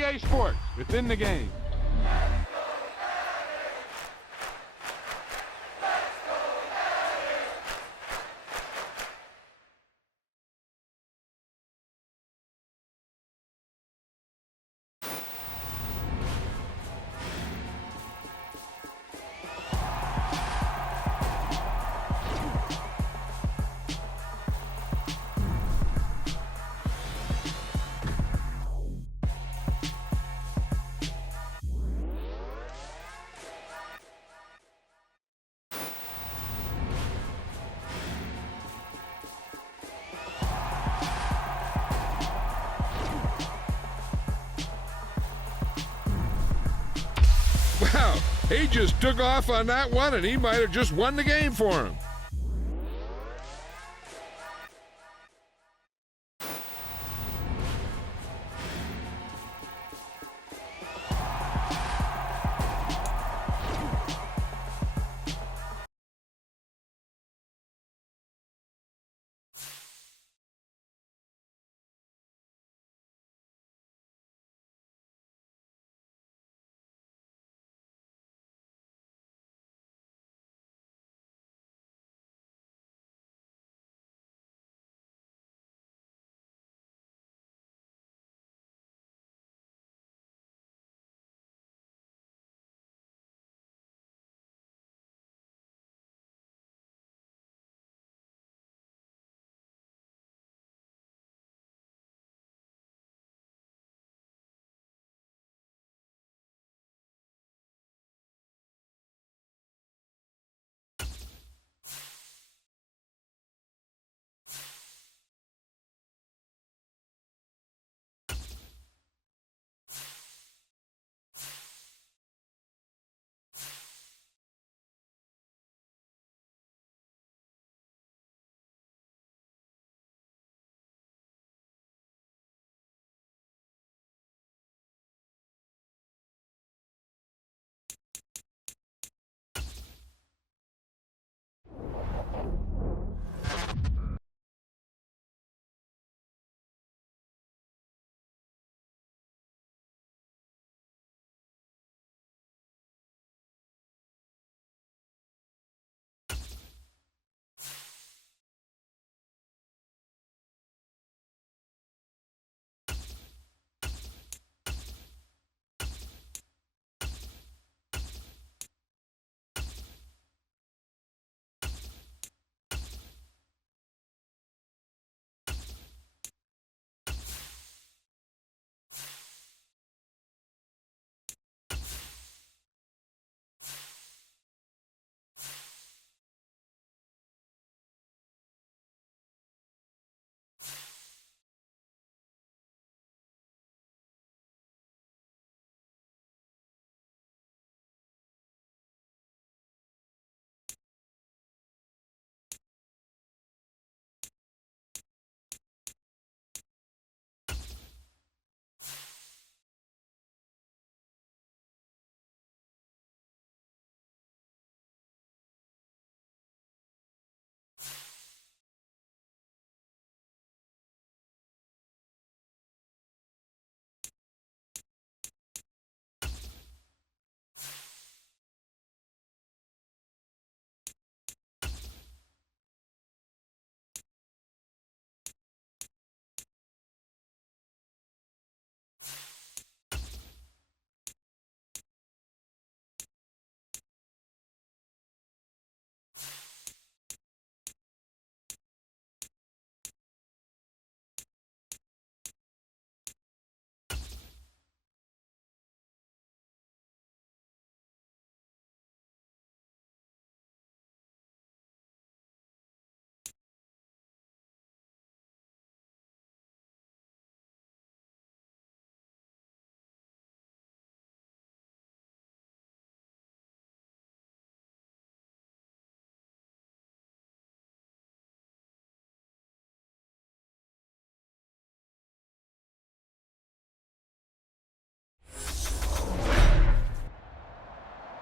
EA Sports. It's in the game. Wow, he just took off on that one, and he might have just won the game for him.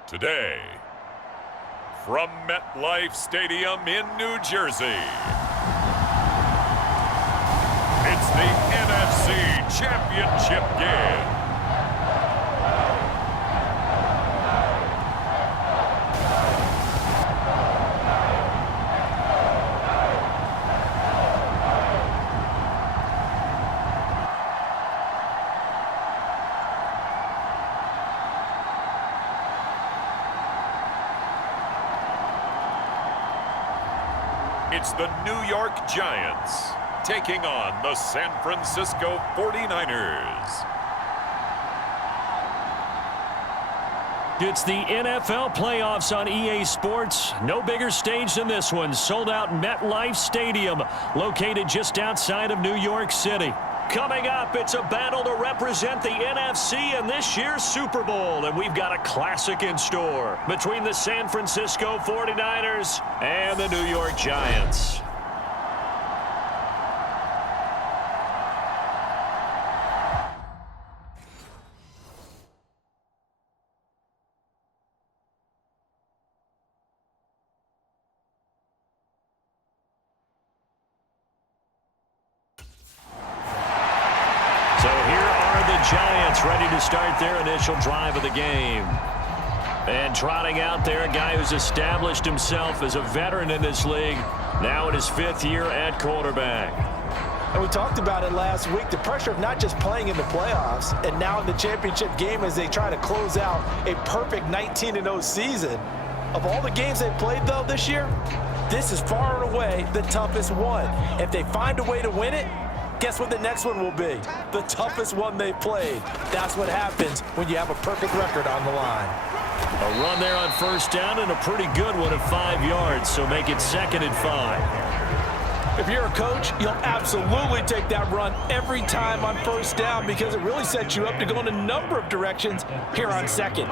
Today, from MetLife Stadium in New Jersey, it's the NFC Championship game. It's the New York Giants taking on the San Francisco 49ers. It's the NFL playoffs on EA Sports. No bigger stage than this one. Sold out MetLife Stadium, located just outside of New York City. Coming up, it's a battle to represent the NFC in this year's Super Bowl. And we've got a classic in store between the San Francisco 49ers and the New York Giants. Giants ready to start their initial drive of the game. And trotting out there, a guy who's established himself as a veteran in this league, now in his 5th year at quarterback. And we talked about it last week, the pressure of not just playing in the playoffs and now in the championship game as they try to close out a perfect 19-0 season. Of all the games they played, though, this year, this is far and away the toughest one. If they find a way to win it, guess what the next one will be? The toughest one they've played. That's what happens when you have a perfect record on the line. A run there on first down and a pretty good one at 5 yards, so make it 2nd and 5. If you're a coach, you'll absolutely take that run every time on first down because it really sets you up to go in a number of directions here on 2nd.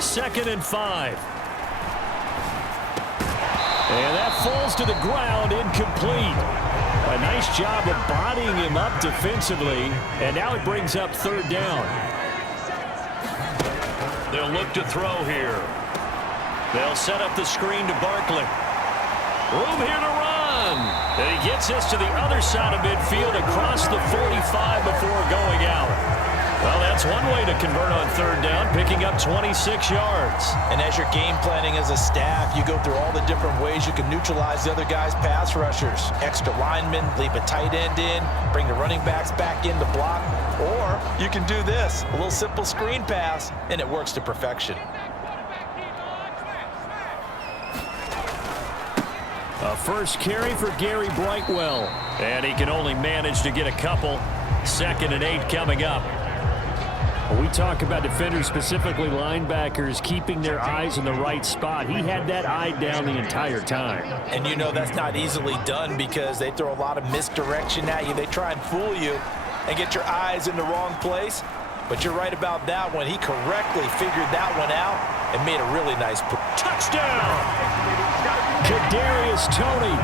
2nd and 5. And that falls to the ground, incomplete. A nice job of bodying him up defensively, and now it brings up 3rd down. They'll look to throw here. They'll set up the screen to Barkley. Room here to run. And he gets us to the other side of midfield across the 45 before going out. Well, that's one way to convert on 3rd down, picking up 26 yards. And as you're game planning as a staff, you go through all the different ways you can neutralize the other guy's pass rushers. Extra linemen, leave a tight end in, bring the running backs back in to block. Or you can do this, a little simple screen pass, and it works to perfection. A first carry for Gary Brightwell. And he can only manage to get a couple. 2nd and 8 coming up. We talk about defenders, specifically linebackers, keeping their eyes in the right spot. He had that eye down the entire time. And you know that's not easily done because they throw a lot of misdirection at you. They try and fool you and get your eyes in the wrong place. But you're right about that one. He correctly figured that one out and made a really nice play. Touchdown! Kadarius Toney,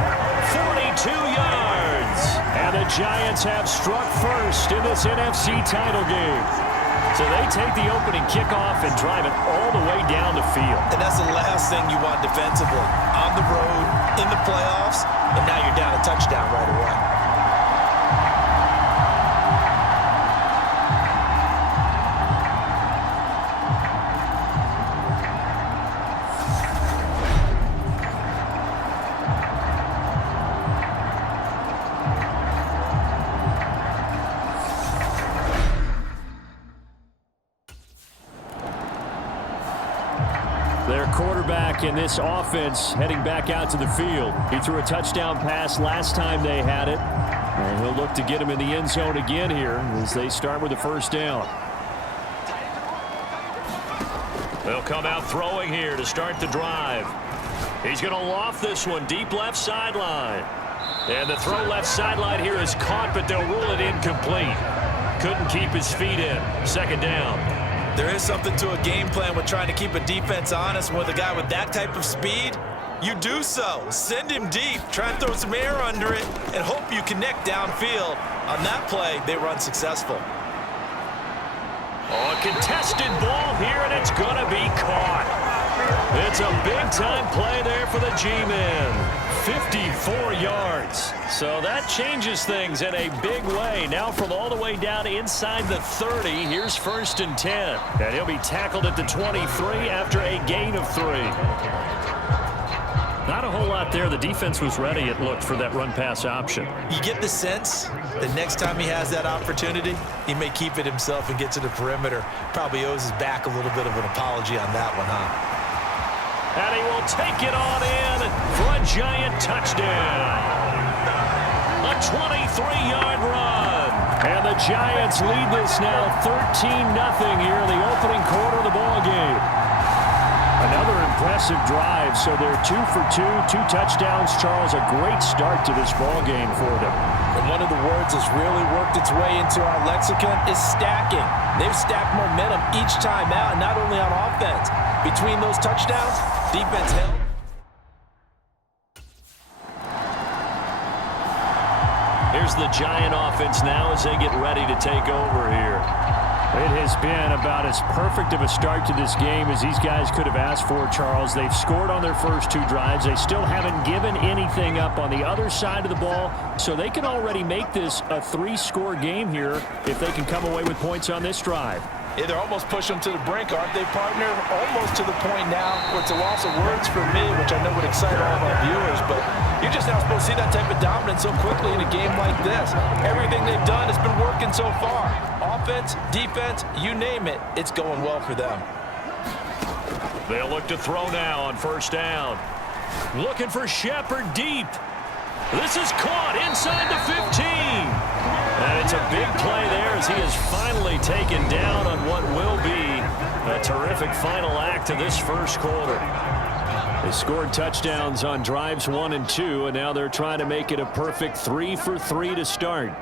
42 yards. And the Giants have struck first in this NFC title game. So they take the opening kickoff and drive it all the way down the field. And that's the last thing you want defensively. On the road, in the playoffs, and now you're down a touchdown right away. Their quarterback in this offense heading back out to the field. He threw a touchdown pass last time they had it. And he'll look to get him in the end zone again here as they start with the 1st down. They'll come out throwing here to start the drive. He's going to loft this one deep left sideline. And the throw left sideline here is caught, but they'll rule it incomplete. Couldn't keep his feet in. 2nd down. There is something to a game plan with trying to keep a defense honest. With a guy with that type of speed, you do so. Send him deep, try and throw some air under it, and hope you connect downfield. On that play, they were unsuccessful. Oh, a contested ball here, and it's going to be caught. It's a big-time play there for the G-men. 54 yards. So that changes things in a big way. Now from all the way down inside the 30, here's 1st and 10. And he'll be tackled at the 23 after a gain of 3. Not a whole lot there. The defense was ready, it looked, for that run-pass option. You get the sense that next time he has that opportunity, he may keep it himself and get to the perimeter. Probably owes his back a little bit of an apology on that one, huh? And he will will take it on in for a Giant touchdown. A 23-yard run. And the Giants lead this now 13-0 here in the opening quarter of the ball game. Another impressive drive, so they're 2 for 2, 2 touchdowns. Charles, a great start to this ball game for them. And one of the words that's really worked its way into our lexicon is stacking. They've stacked momentum each time out, not only on offense. Between those touchdowns, defense held. Here's the Giant offense now as they get ready to take over here. It has been about as perfect of a start to this game as these guys could have asked for, Charles. They've scored on their first 2 drives. They still haven't given anything up on the other side of the ball, so they can already make this a 3-score game here if they can come away with points on this drive. Yeah, they're almost pushing them to the brink, aren't they, partner? Almost to the point now where it's a loss of words for me, which I know would excite all of our viewers, but you're just not supposed to see that type of dominance so quickly in a game like this. Everything they've done has been working so far. Offense, defense, you name it, it's going well for them. They'll look to throw now on first down. Looking for Shepard deep. This is caught inside the 15. And it's a big play there as he is finally taken down on what will be a terrific final act of this first quarter. They scored touchdowns on drives 1 and 2, and now they're trying to make it a perfect 3 for 3 to start.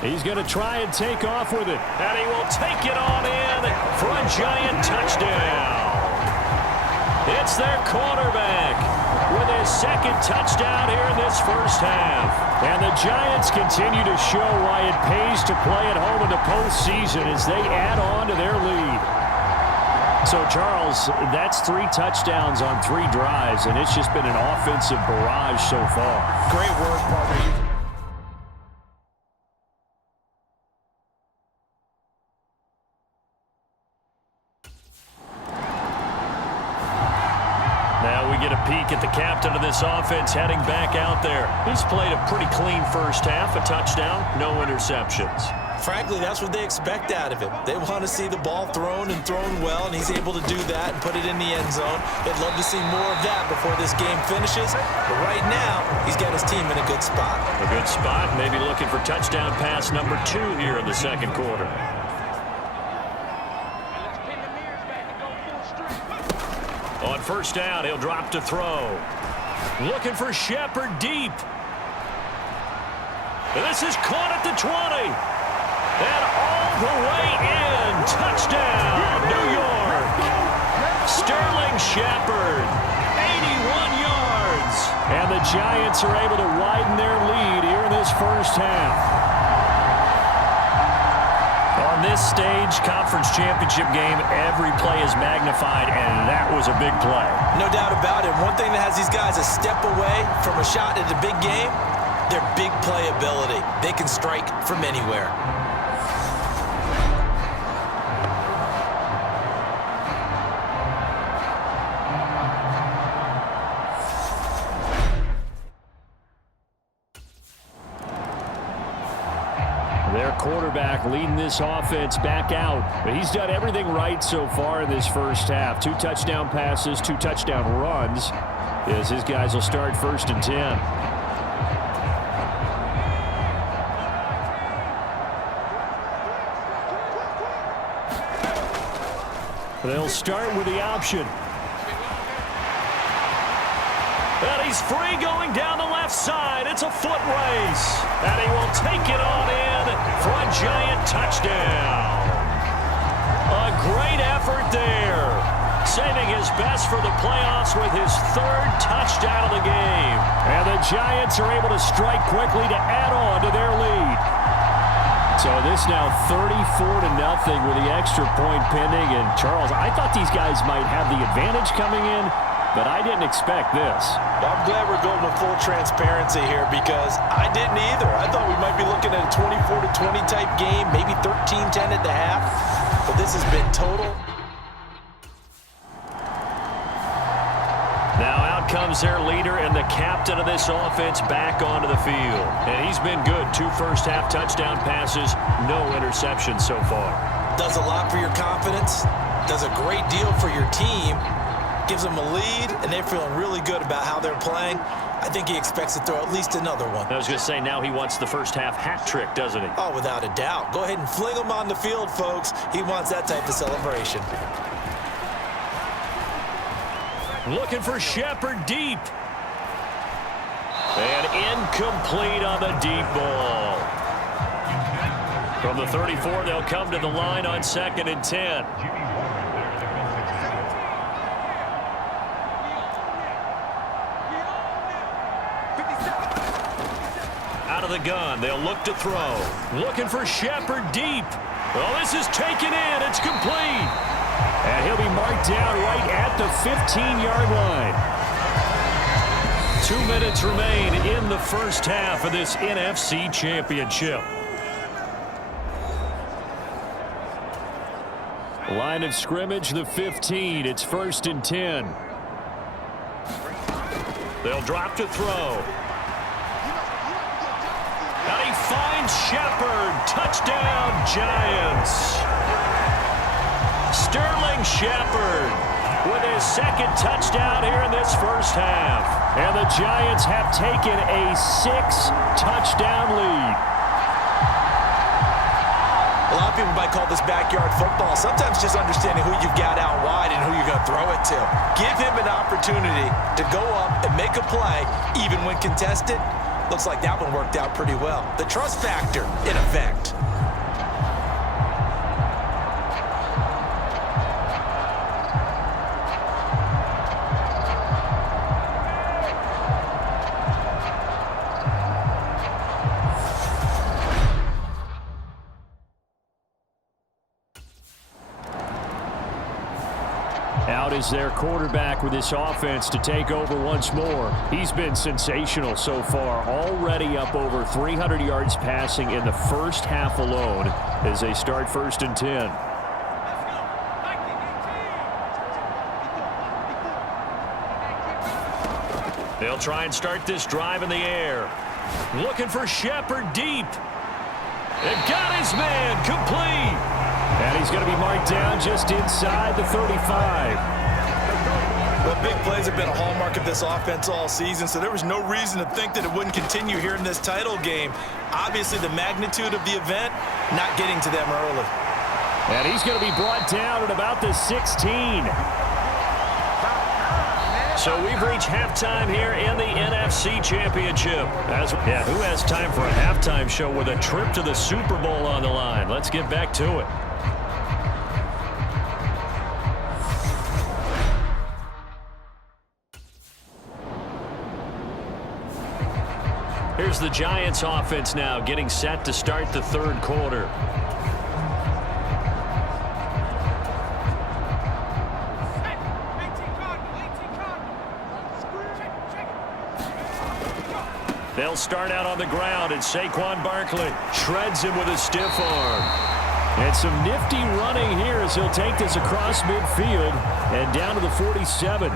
He's going to try and take off with it, and he will take it on in for a Giant touchdown. It's their quarterback with his second touchdown here in this first half. And the Giants continue to show why it pays to play at home in the postseason as they add on to their lead. So, Charles, that's 3 touchdowns on 3 drives, and it's just been an offensive barrage so far. Great work, partner. Now we get a peek at the captain of this offense heading back out there. He's played a pretty clean first half, a touchdown, no interceptions. Frankly, that's what they expect out of him. They want to see the ball thrown and thrown well, and he's able to do that and put it in the end zone. They'd love to see more of that before this game finishes. But right now, he's got his team in a good spot. A good spot, maybe looking for touchdown pass number 2 here in the second quarter. On first down, he'll drop to throw. Looking for Shepard deep. This is caught at the 20. And all the way in. Touchdown, New York. Sterling Shepard, 81 yards. And the Giants are able to widen their lead here in this first half. On this stage, conference championship game, every play is magnified, and that was a big play. No doubt about it. One thing that has these guys a step away from a shot at a big game, their big play ability. They can strike from anywhere. Their quarterback leading this offense back out. But he's done everything right so far in this first half. 2 touchdown passes, 2 touchdown runs. As his guys will start first and 10. They'll start with the option. And he's free going down the left side. It's a foot race. And he will take it on in for a Giant touchdown. A great effort there. Saving his best for the playoffs with his 3rd touchdown of the game. And the Giants are able to strike quickly to add on to their lead. So this now 34-0 with the extra point pending. And Charles, I thought these guys might have the advantage coming in, but I didn't expect this. I'm glad we're going with full transparency here because I didn't either. I thought we might be looking at a 24-20 type game, maybe 13-10 at the half. But this has been total. Now out comes their leader and the captain of this offense back onto the field. And he's been good. 2 first-half touchdown passes, no interceptions so far. Does a lot for your confidence, does a great deal for your team, gives them a lead, and they're feeling really good about how they're playing. I think he expects to throw at least another one. I was going to say, now he wants the first half hat trick, doesn't he? Oh, without a doubt. Go ahead and fling him on the field, folks. He wants that type of celebration. Looking for Shepard deep. And incomplete on the deep ball. From the 34, they'll come to the line on 2nd and 10. Out of the gun, they'll look to throw. Looking for Shepard deep. Well, this is taken in. It's complete. And he'll be marked down right at the 15-yard line. 2 minutes remain in the first half of this NFC Championship. Line of scrimmage, the 15. It's 1st and 10. They'll drop to throw. And he finds Shepard. Touchdown, Giants. Sterling Shepard with his 2nd touchdown here in this first half. And the Giants have taken a 6-touchdown lead. A lot of people might call this backyard football. Sometimes just understanding who you've got out wide and who you're going to throw it to. Give him an opportunity to go up and make a play, even when contested. Looks like that one worked out pretty well. The trust factor, in effect. Out is their quarterback with this offense to take over once more. He's been sensational so far, already up over 300 yards passing in the first half alone as they start 1st and 10. They'll try and start this drive in the air. Looking for Shepard deep. They've got his man complete. And he's going to be marked down just inside the 35. Well, big plays have been a hallmark of this offense all season, so there was no reason to think that it wouldn't continue here in this title game. Obviously, the magnitude of the event, not getting to them early. And he's going to be brought down at about the 16. So we've reached halftime here in the NFC Championship. Who has time for a halftime show with a trip to the Super Bowl on the line? Let's get back to it. Here's the Giants offense now getting set to start the 3rd quarter. They'll start out on the ground, and Saquon Barkley shreds him with a stiff arm. And some nifty running here as he'll take this across midfield and down to the 47.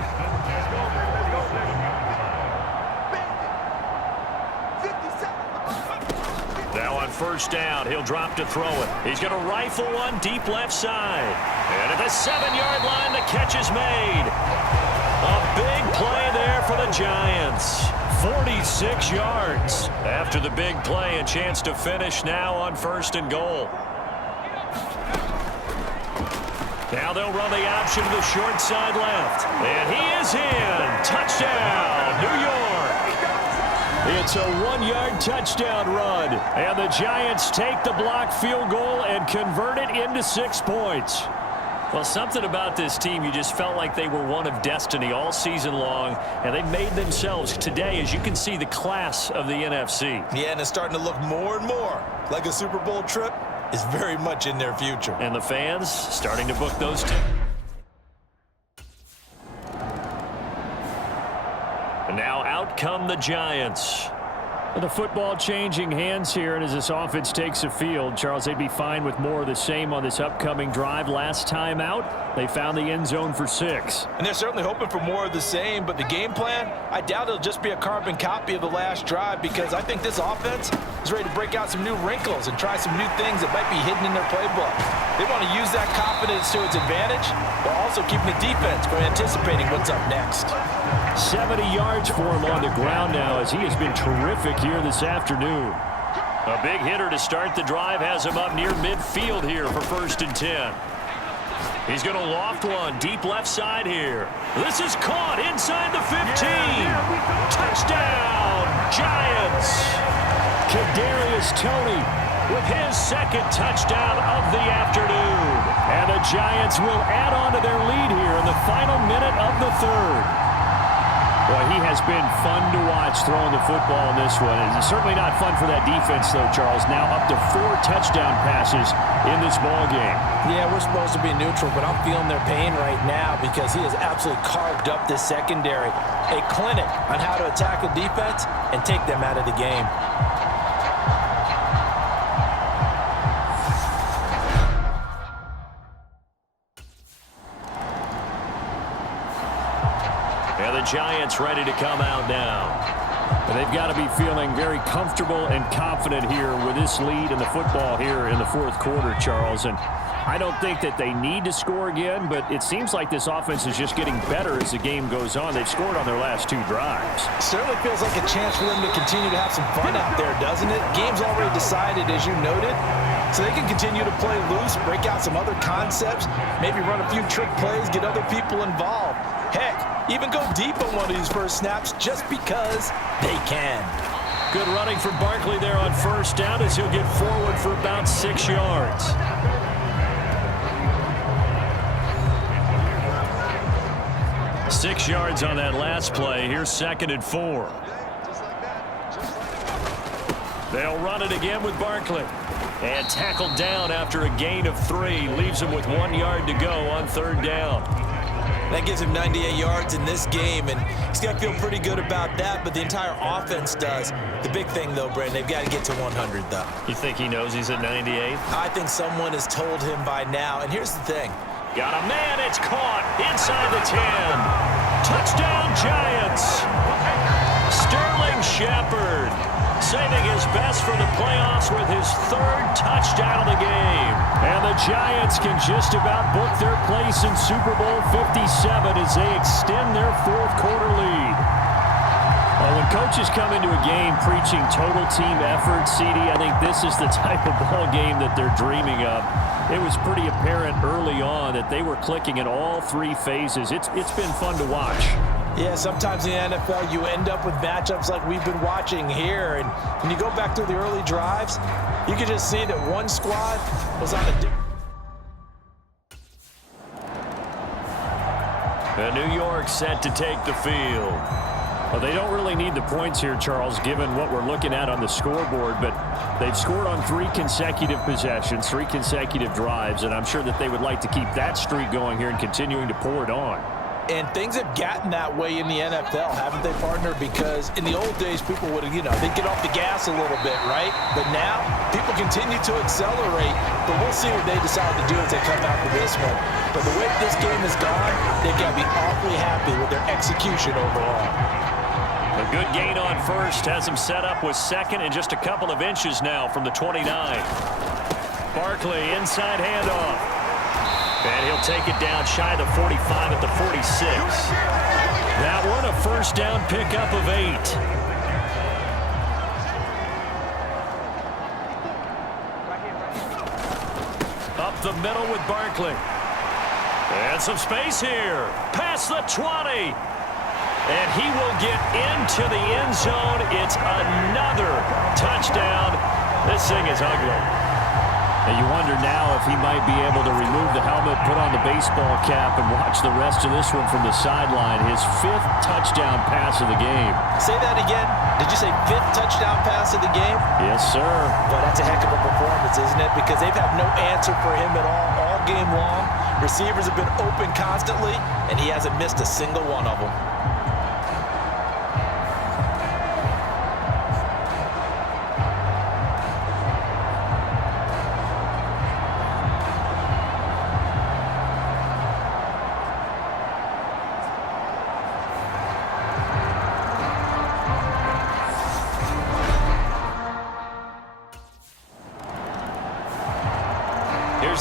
Now on 1st down, he'll drop to throw it. He's going to rifle one deep left side. And at the 7-yard line, the catch is made. A big play there for the Giants. 46 yards. After the big play, a chance to finish now on 1st and goal. Now they'll run the option to the short side left. And he is in. Touchdown, New York. It's a 1-yard touchdown run. And the Giants take the block field goal and convert it into 6 points. Well, something about this team, you just felt like they were one of destiny all season long, and they made themselves today, as you can see, the class of the NFC. Yeah, and it's starting to look more and more like a Super Bowl trip is very much in their future. And the fans starting to book those tickets. And now out come the Giants. The football changing hands here, and as this offense takes the field, Charles, they'd be fine with more of the same on this upcoming drive. Last time out, they found the end zone for 6. And they're certainly hoping for more of the same, but the game plan, I doubt it'll just be a carbon copy of the last drive, because I think this offense is ready to break out some new wrinkles and try some new things that might be hidden in their playbook. They want to use that confidence to its advantage, while also keeping the defense from anticipating what's up next. 70 yards for him on the ground now, as he has been terrific here this afternoon. A big hitter to start the drive has him up near midfield here for 1st and 10. He's going to loft one deep left side here. This is caught inside the 15. Touchdown, Giants. Kadarius Toney with his 2nd touchdown of the afternoon. And the Giants will add on to their lead here in the final minute of the 3rd. Well, he has been fun to watch throwing the football in this one. It's certainly not fun for that defense, though, Charles. Now up to 4 touchdown passes in this ball game. Yeah, we're supposed to be neutral, but I'm feeling their pain right now because he has absolutely carved up this secondary. A clinic on how to attack a defense and take them out of the game. The Giants ready to come out now. And they've got to be feeling very comfortable and confident here with this lead in the football here in the 4th quarter, Charles. And I don't think that they need to score again, but it seems like this offense is just getting better as the game goes on. They've scored on their last 2 drives. Certainly feels like a chance for them to continue to have some fun out there, doesn't it? Game's already decided, as you noted. So they can continue to play loose, break out some other concepts, maybe run a few trick plays, get other people involved. Heck, even go deep on one of these first snaps just because they can. Good running for Barkley there on 1st down as he'll get forward for about 6 yards. Six yards on that last play. Here's 2nd and 4. They'll run it again with Barkley. And tackled down after a gain of 3. Leaves him with 1 yard to go on 3rd down. That gives him 98 yards in this game, and he's got to feel pretty good about that, but the entire offense does. The big thing, though, Brandon, they've got to get to 100, though. You think he knows he's at 98? I think someone has told him by now, and here's the thing. Got a man, it's caught inside the 10. Touchdown, Giants. Sterling Shepard saving his best for the playoffs with his 3rd touchdown of the game. And the Giants can just about book their place in Super Bowl 57 as they extend their 4th quarter lead. Well, when coaches come into a game preaching total team effort, CD, I think this is the type of ball game that they're dreaming of. It was pretty apparent early on that they were clicking in all 3 phases. It's been fun to watch. Yeah, sometimes in the NFL you end up with matchups like we've been watching here. And when you go back through the early drives, you can just see that one squad was on a different. New York set to take the field. Well, they don't really need the points here, Charles, given what we're looking at on the scoreboard, but they've scored on 3 consecutive possessions, 3 consecutive drives, and I'm sure that they would like to keep that streak going here and continuing to pour it on. And things have gotten that way in the NFL, haven't they, partner? Because in the old days, people would, they'd get off the gas a little bit, right? But now, people continue to accelerate, but we'll see what they decide to do as they come out for this one. But the way this game has gone, they've got to be awfully happy with their execution overall. A good gain on 1st has him set up with 2nd and just a couple of inches now from the 29. Barkley, inside handoff. And he'll take it down shy of the 45 at the 46. That one a 1st down pickup of 8. Up the middle with Barkley. And some space here. Past the 20. And he will get into the end zone. It's another touchdown. This thing is ugly. And you wonder now if he might be able to remove the helmet, put on the baseball cap, and watch the rest of this one from the sideline. His 5th touchdown pass of the game. Say that again. Did you say 5th touchdown pass of the game? Yes, sir. Well, that's a heck of a performance, isn't it? Because they've had no answer for him at all game long. Receivers have been open constantly, and he hasn't missed a single one of them.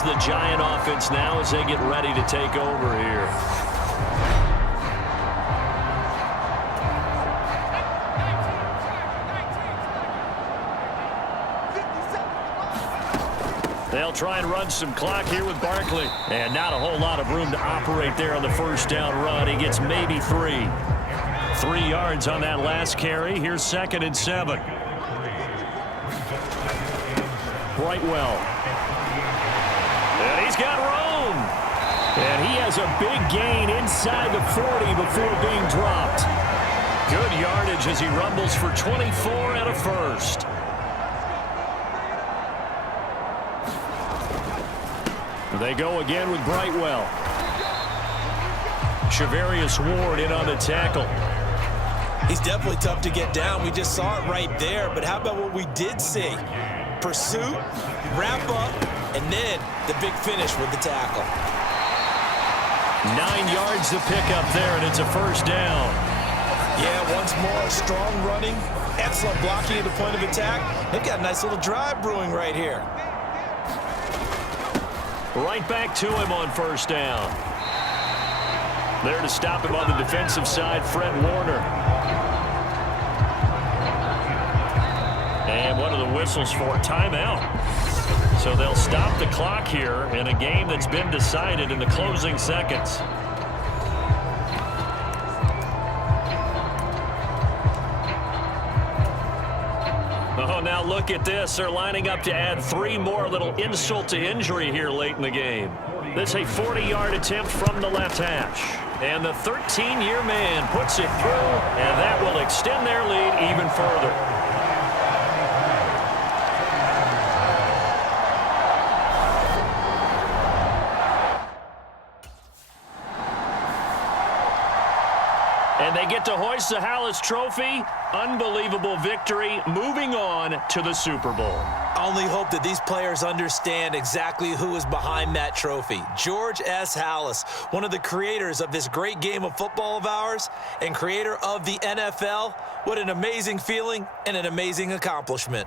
is the Giant offense now as they get ready to take over here. They'll try and run some clock here with Barkley. And not a whole lot of room to operate there on the first down run. He gets maybe 3. 3 yards on that last carry. Here's 2nd and 7. Brightwell. And he's got room. And he has a big gain inside the 40 before being dropped. Good yardage as he rumbles for 24 and a first. They go again with Brightwell. Shavarius Ward in on the tackle. He's definitely tough to get down. We just saw it right there. But how about what we did see? Pursuit, wrap up, and then the big finish with the tackle. 9 yards to pick up there, and it's a first down. Yeah, once more, strong running, excellent blocking at the point of attack. They've got a nice little drive brewing right here. Right back to him on first down. There to stop him on the defensive side, Fred Warner. And one of the whistles for timeout. So they'll stop the clock here in a game that's been decided in the closing seconds. Oh, now look at this. They're lining up to add 3 more, little insult to injury here late in the game. This is a 40-yard attempt from the left hash. And the 13-year man puts it through, and that will extend their lead even further. And they get to hoist the Hallis Trophy. Unbelievable victory, moving on to the Super Bowl. I only hope that these players understand exactly who is behind that trophy. George S. Hallis, one of the creators of this great game of football of ours and creator of the NFL. What an amazing feeling and an amazing accomplishment.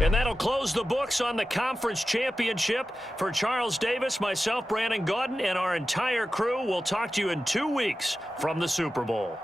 And that'll close the books on the conference championship. For Charles Davis, myself, Brandon Gaudin, and our entire crew, we'll talk to you in 2 weeks from the Super Bowl.